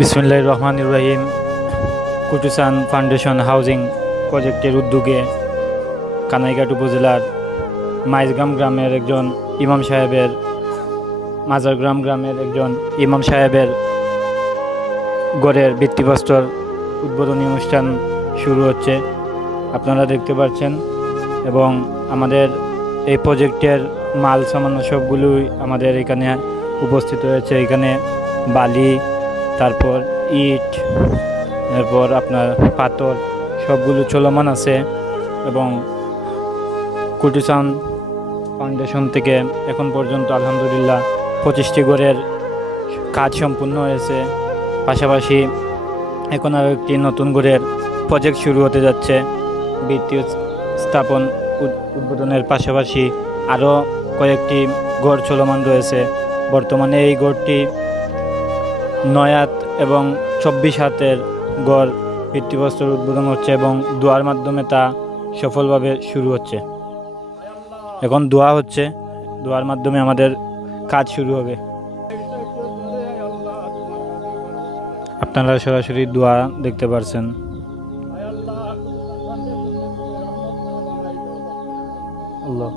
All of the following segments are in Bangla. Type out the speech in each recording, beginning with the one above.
বিসমিল্লাহির রহমানির রহিম। কুটুসান ফাউন্ডেশন হাউজিং প্রজেক্টের উদ্যোগে কানাইঘাট উপজেলার মাইজগ্রাম গ্রামের একজন ইমাম সাহেবের মাজারগ্রাম গ্রামের একজন ইমাম সাহেবের গড়ের ভিত্তিপ্রস্তর উদ্বোধনী অনুষ্ঠান শুরু হচ্ছে, আপনারা দেখতে পাচ্ছেন। এবং আমাদের এই প্রজেক্টের মাল সামান্য সবগুলোই আমাদের এখানে উপস্থিত হয়েছে। এখানে বালি, তারপর ইট, এরপর আপনার পাথর সবগুলো চলমান আছে। এবং কুটুসান ফাউন্ডেশন থেকে এখন পর্যন্ত আলহামদুলিল্লাহ 25টি ঘরের কাজ সম্পূর্ণ হয়েছে। পাশাপাশি এখন আরও একটি নতুন ঘরের প্রজেক্ট শুরু হতে যাচ্ছে। ভিত্তি স্থাপন উদ্বোধনের পাশাপাশি আরও কয়েকটি ঘর চলমান রয়েছে। বর্তমানে এই ঘরটি 9 হাত এবং 24 হাতের ঘর ভিত্তিপ্রস্তর উদ্বোধন হচ্ছে এবং দোয়ার মাধ্যমে তা সফলভাবে শুরু হচ্ছে। এখন দোয়া হচ্ছে, দোয়ার মাধ্যমে আমাদের কাজ শুরু হবে। আপনারা সরাসরি দোয়া দেখতে পারছেন। আল্লাহ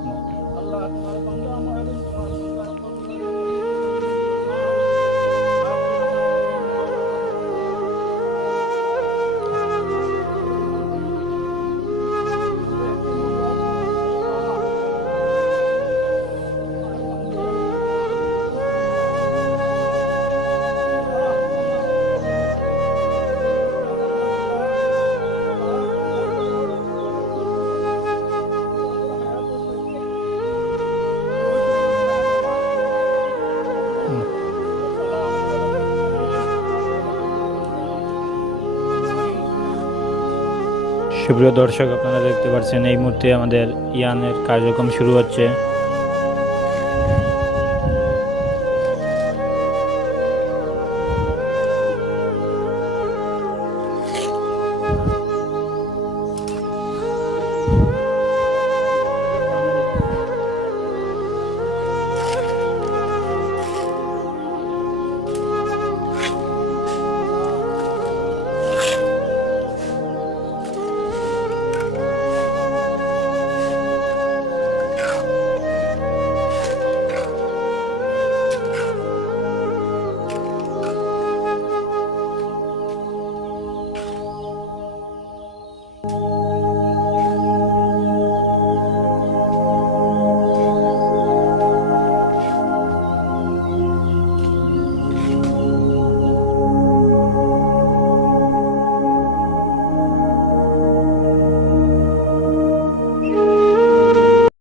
সুপ্রিয় দর্শক, আপনারা দেখতে পাচ্ছেন এই মুহূর্তে আমাদের ইয়ানের কার্যক্রম শুরু হচ্ছে।